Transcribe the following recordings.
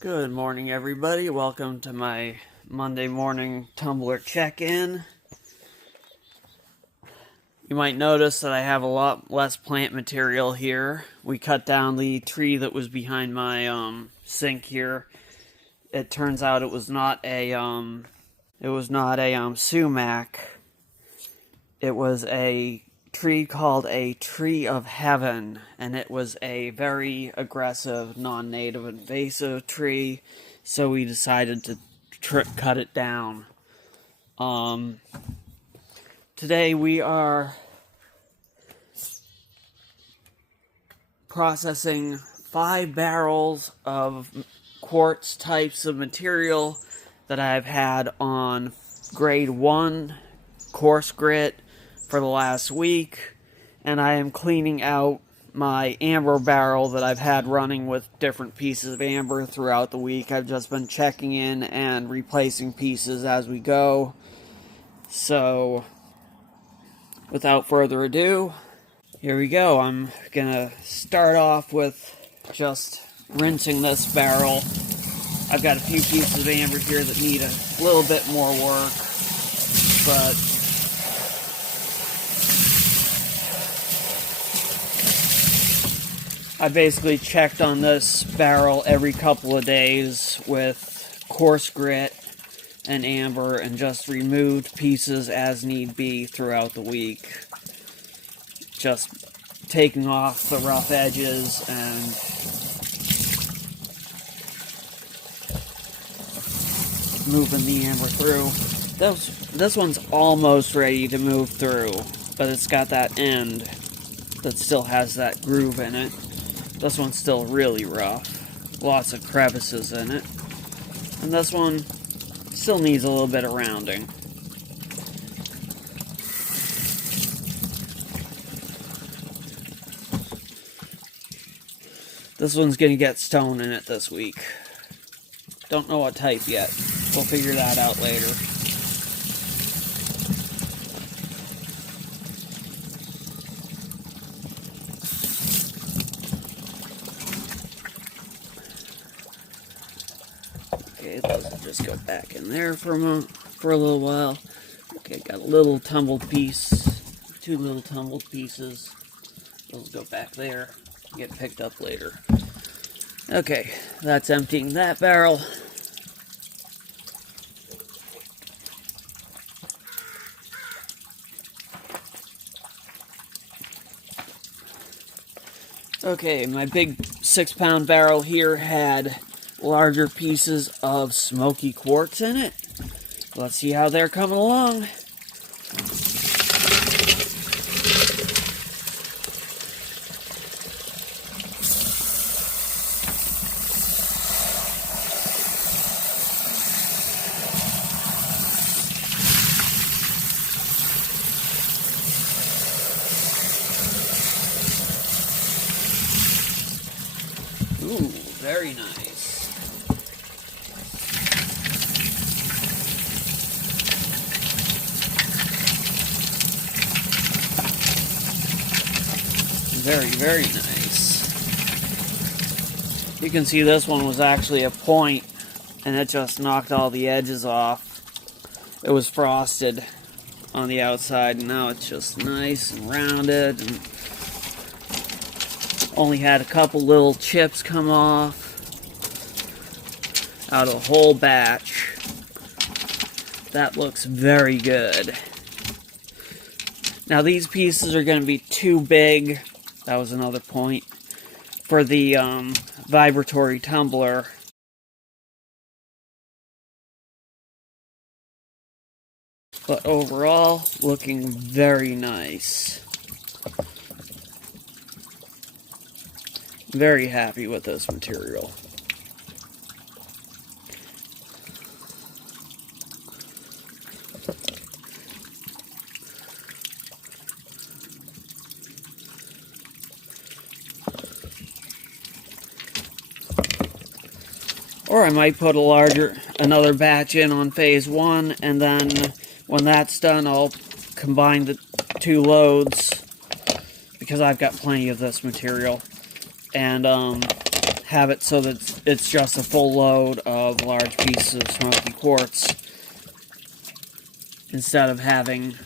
Good morning, everybody. Welcome to my Monday morning tumbler check-in. You might notice that I have a lot less plant material here. We cut down the tree that was behind my sink here. It turns out it was not a sumac. It was a tree called a tree of heaven, and it was a very aggressive, non-native invasive tree, so we decided to cut it down. Today we are processing 5 barrels of quartz types of material that I've had on grade 1 coarse grit for the last week, and I am cleaning out my amber barrel that I've had running with different pieces of amber throughout the week. I've just been checking in and replacing pieces as we go. So, without further ado, here we go. I'm gonna start off with just rinsing this barrel. I've got a few pieces of amber here that need a little bit more work, but I basically checked on this barrel every couple of days with coarse grit and amber and just removed pieces as need be throughout the week. Just taking off the rough edges and moving the amber through. This one's almost ready to move through, but it's got that end that still has that groove in it. This one's still really rough. Lots of crevices in it. And this one still needs a little bit of rounding. This one's gonna get stone in it this week. Don't know what type yet. We'll figure that out later. Okay, those will just go back in there for a little while. Okay, got a little tumbled piece, 2 little tumbled pieces. Those go back there, get picked up later. Okay, that's emptying that barrel. Okay, my big 6-pound barrel here had larger pieces of smoky quartz in it. Let's see how they're coming along. Ooh, very nice. Very, very nice. You can see this one was actually a point, and it just knocked all the edges off. It was frosted on the outside, and now it's just nice and rounded, and only had a couple little chips come off out of the whole batch. That looks very good. Now these pieces are going to be too big. That was another point for the vibratory tumbler. But overall, looking very nice. Very happy with this material. Or I might put another batch in on phase 1, and then when that's done, I'll combine the 2 loads, because I've got plenty of this material, and have it so that it's just a full load of large pieces of smoky quartz, instead of having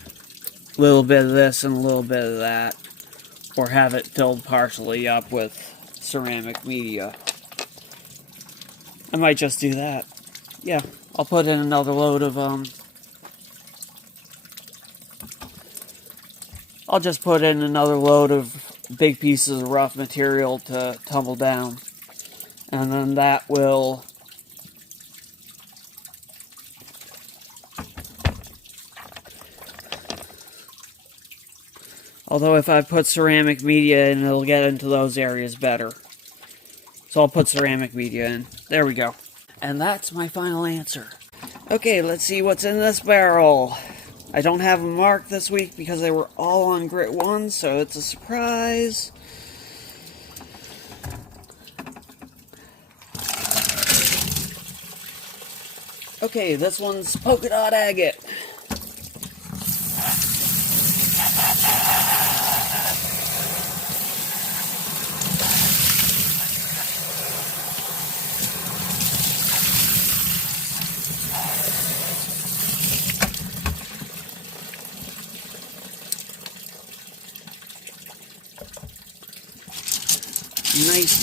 a little bit of this and a little bit of that, or have it filled partially up with ceramic media. I might just do that. Yeah, I'll put in another load of, I'll just put in another load of big pieces of rough material to tumble down. And then that will although if I put ceramic media in, it'll get into those areas better. So I'll put ceramic media in. There we go. And that's my final answer. Okay, let's see what's in this barrel. I don't have them marked this week because they were all on grit 1, so it's a surprise. Okay, this one's polka dot agate.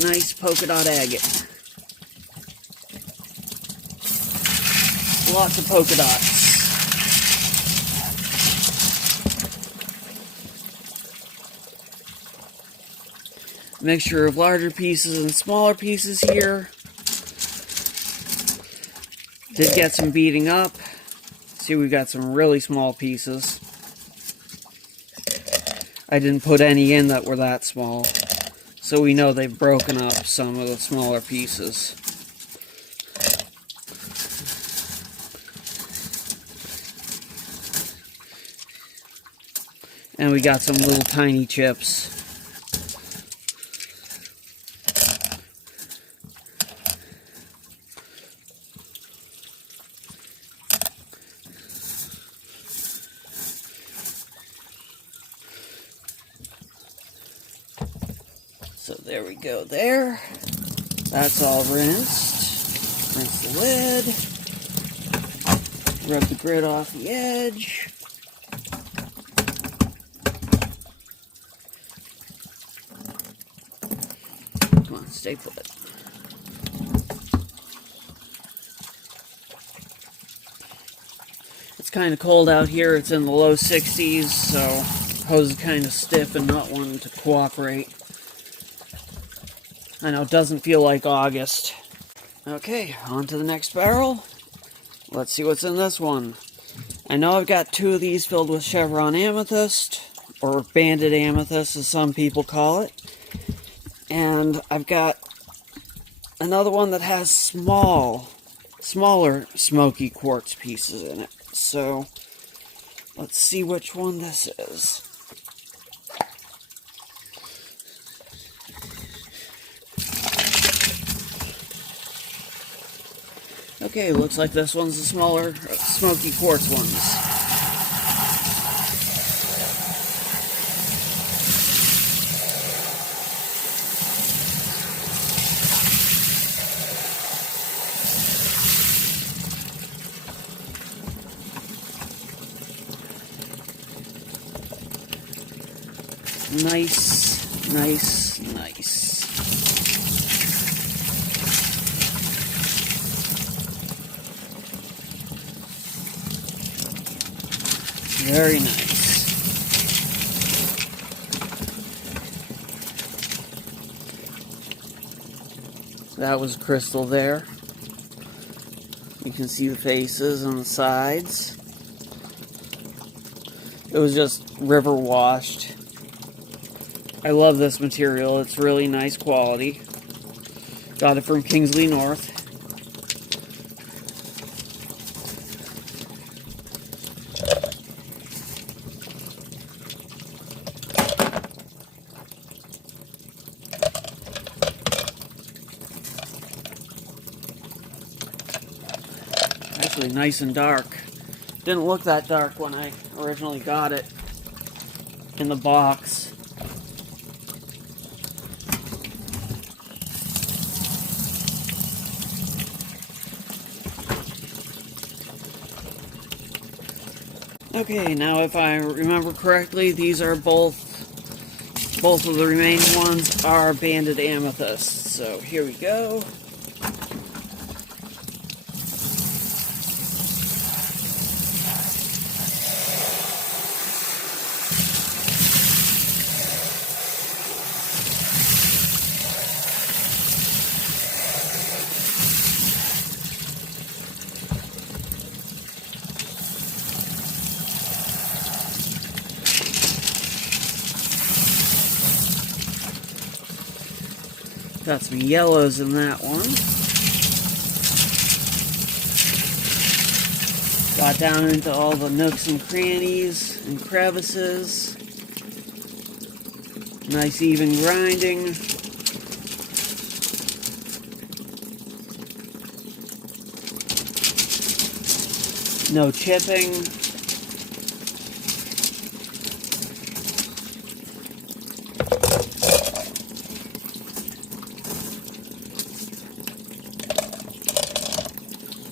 Nice polka dot agate. Lots of polka dots. Mixture of larger pieces and smaller pieces here. Did get some beating up. See, we've got some really small pieces. I didn't put any in that were that small. So we know they've broken up some of the smaller pieces. And we got some little tiny chips. So there we go there. That's all rinsed. Rinse the lid. Rub the grit off the edge. Come on, stay put. It's kind of cold out here. It's in the low 60s, so hose is kind of stiff and not wanting to cooperate. I know, it doesn't feel like August. Okay, on to the next barrel. Let's see what's in this one. I know I've got 2 of these filled with chevron amethyst, or banded amethyst as some people call it. And I've got another one that has smaller smoky quartz pieces in it. So, let's see which one this is. Okay, looks like this one's the smaller, smoky quartz ones. Nice. Very nice. That was crystal there. You can see the faces on the sides. It was just river washed. I love this material. It's really nice quality. Got it from Kingsley North. Actually nice and dark. Didn't look that dark when I originally got it in the box. Okay, now if I remember correctly, these are both of the remaining ones are banded amethyst. So here we go. Got some yellows in that one. Got down into all the nooks and crannies and crevices. Nice even grinding. No chipping.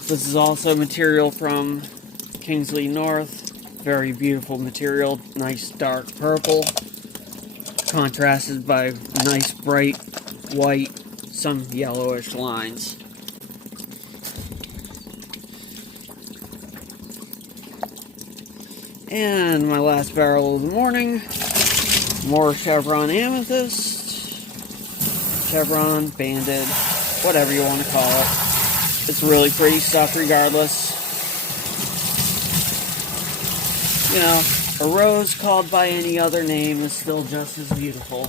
This is also material from Kingsley North. Very beautiful material. Nice dark purple. Contrasted by nice bright white, some yellowish lines. And my last barrel of the morning. More chevron amethyst. Chevron, banded, whatever you want to call it. It's really pretty stuff regardless. You know, a rose called by any other name is still just as beautiful.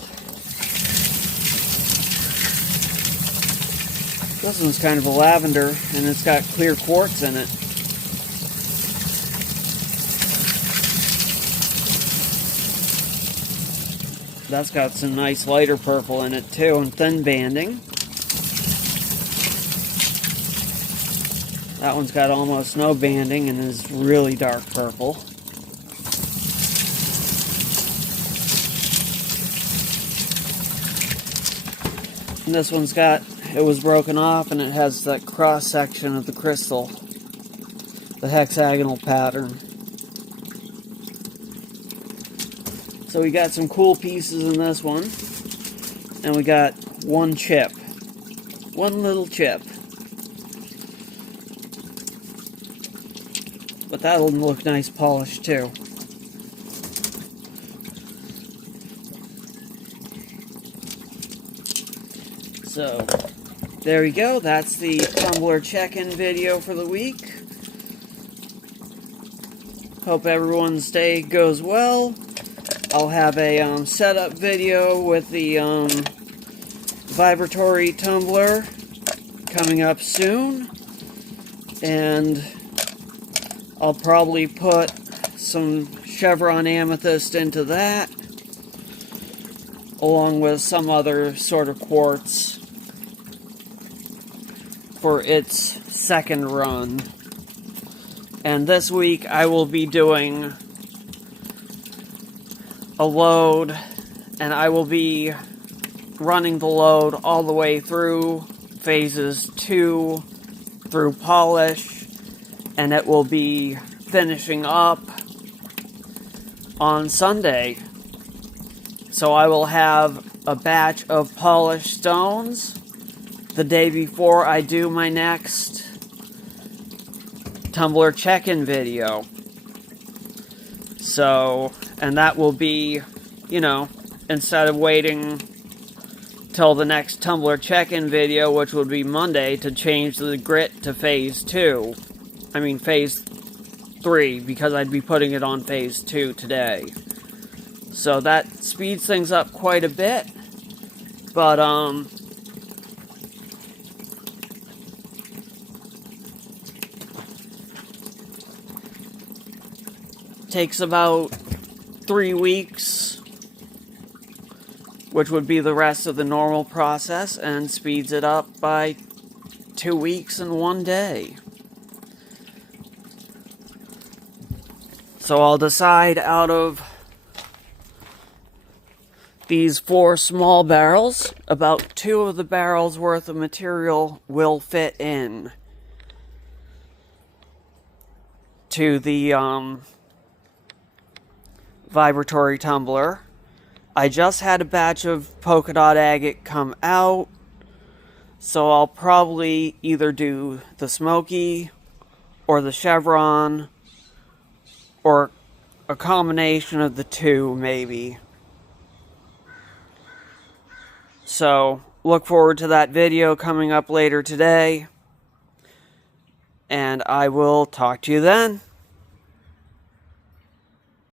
This one's kind of a lavender, and it's got clear quartz in it. That's got some nice lighter purple in it too, and thin banding. That one's got almost no banding and is really dark purple. And this one's got, it was broken off and it has that cross section of the crystal, the hexagonal pattern. So we got some cool pieces in this one, and we got one chip, one little chip. But that'll look nice polished too. So, there we go. That's the tumbler check-in video for the week. Hope everyone's day goes well. I'll have a setup video with the Vibratory tumbler coming up soon. And I'll probably put some chevron amethyst into that, along with some other sort of quartz for its second run. And this week I will be doing a load, and I will be running the load all the way through phases 2 through polish. And it will be finishing up on Sunday. So I will have a batch of polished stones the day before I do my next tumbler check-in video. So, and that will be, you know, instead of waiting till the next tumbler check-in video, which would be Monday, to change the grit to phase 2. I mean phase 3, because I'd be putting it on phase 2 today. So that speeds things up quite a bit. But, takes about 3 weeks, which would be the rest of the normal process, and speeds it up by 2 weeks and 1 day. So I'll decide out of these 4 small barrels, about 2 of the barrels worth of material will fit in to the vibratory tumbler. I just had a batch of polka dot agate come out, so I'll probably either do the smoky or the chevron or a combination of the two, maybe. So look forward to that video coming up later today, and I will talk to you then.